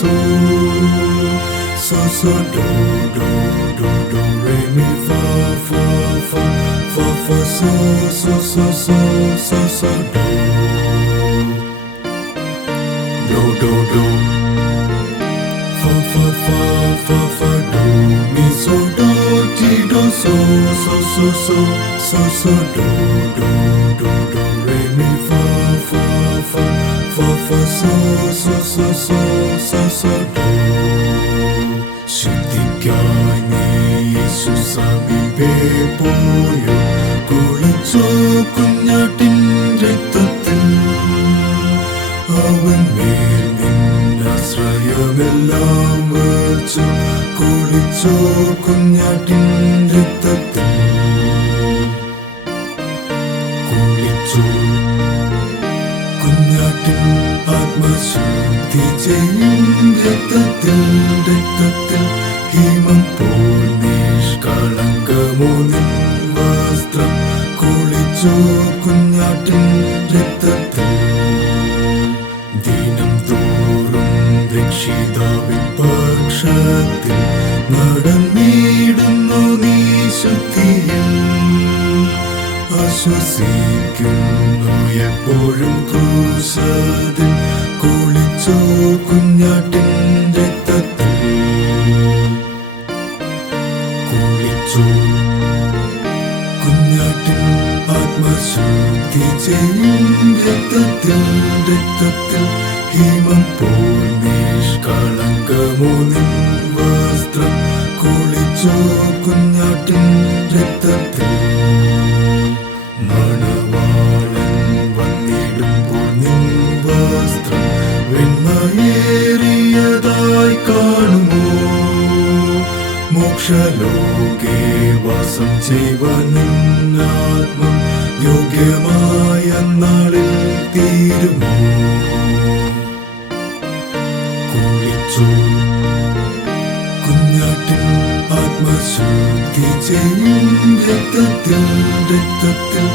so so so do do do do re mi fa fa fa fa fa so so so so so so do do do do fa fa fa fa fa do mi so do ti do so so so so so so do do do do re mi fa fa fa fa fa so so so so so so do ശുദ്ധിക്കായി നീ യേശു സമീപെപ്പോയോ കുളിച്ചോ കുഞ്ഞാട്ടിൻ രക്തത്തിൽ അവൻ മേൽ നിന്നാശ്രയമെല്ലാം വച്ചു കുളിച്ചോ കുഞ്ഞാട്ടിൻ രക്തത്തിൽ കുളിച്ചോ കുഞ്ഞാട്ടിൻ ആത്മശുദ്ധി ചെയ്യും രക്തത്തിൽ രക്തത്തിൽ ഹിമം പോൽ നിഷ്കളങ്കമോ നിൻ വസ്ത്രം കുളിച്ചോ കുഞ്ഞാട്ടിൻ രക്തത്തിൽ ദിനം തോറും രക്ഷിതാവിൻ പക്ഷത്തിൽ നടന്നിടുന്നു നീ ശുദ്ധിയിൽ ആശ്വസിക്കുന്നു എപ്പോഴും ക്രൂശത്തിൽ കുളിച്ചോ കുഞ്ഞാട്ടിൻ രക്തത്തിൽ കുളിച്ചോ കുഞ്ഞാട്ടിൻ ആത്മശുദ്ധി ചെയ്യും രക്തത്തിൽ രക്തത്തിൽ ഹിമം പോൽ നിഷ്കളങ്കമോ നിൻ വസ്ത്രം കുളിച്ചോ കുഞ്ഞാട്ടിൻ രക്തത്തിൽ മണവാളൻ വന്നിടുമ്പോൾ നിൻ വസ്ത്രം വെണ്മയേറിയതായി കാണുമോ മോക്ഷലോകേ വാസം ചെയ്യുവാൻ നിന്നാത്മം യോഗ്യമായ നാളിൽ തീരുമോ കുളിച്ചോ കുഞ്ഞാട്ടിൻ ആത്മശുദ്ധി ചെയ്യും രക്തത്തിൽ രക്തത്തിൽ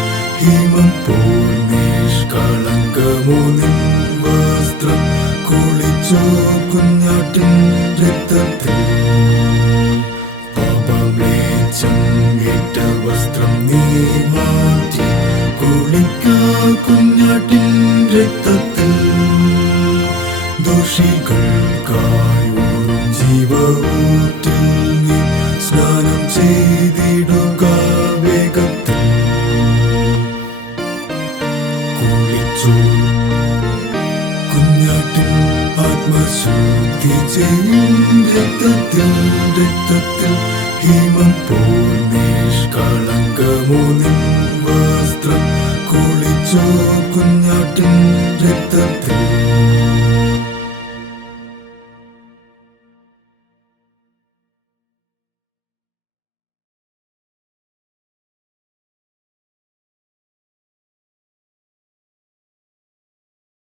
ഹിമം പോൽ നിഷ്കളങ്കമോ നിൻ വസ്ത്രം കുളിച്ചോ കുഞ്ഞാട്ടിൻ രക്തത്തിൽ പാപമ്ലേച്ഛം ഏറ്റ വസ്ത്രം നീ മാറ്റി കുളിക്ക കുഞ്ഞാട്ടിൻ രക്തത്തിൽ ദോഷികൾക്കായി ഒരു ജീവഊറ്റിൽ നീ സ്നാനം ചെയ്തിടുക വേഗത്തിൽ കുളിച്ചോ കുഞ്ഞാട്ടിൻ ആത്മശുദ്ധി ചെയ്യും രക്തത്തിൽ രക്തത്തിൽ ഹിമം പോൽ നിഷ്കളങ്കമോ നിൻ വസ്ത്രം കുളിച്ചോ കുഞ്ഞാട്ടിൻ രക്തത്തിൽ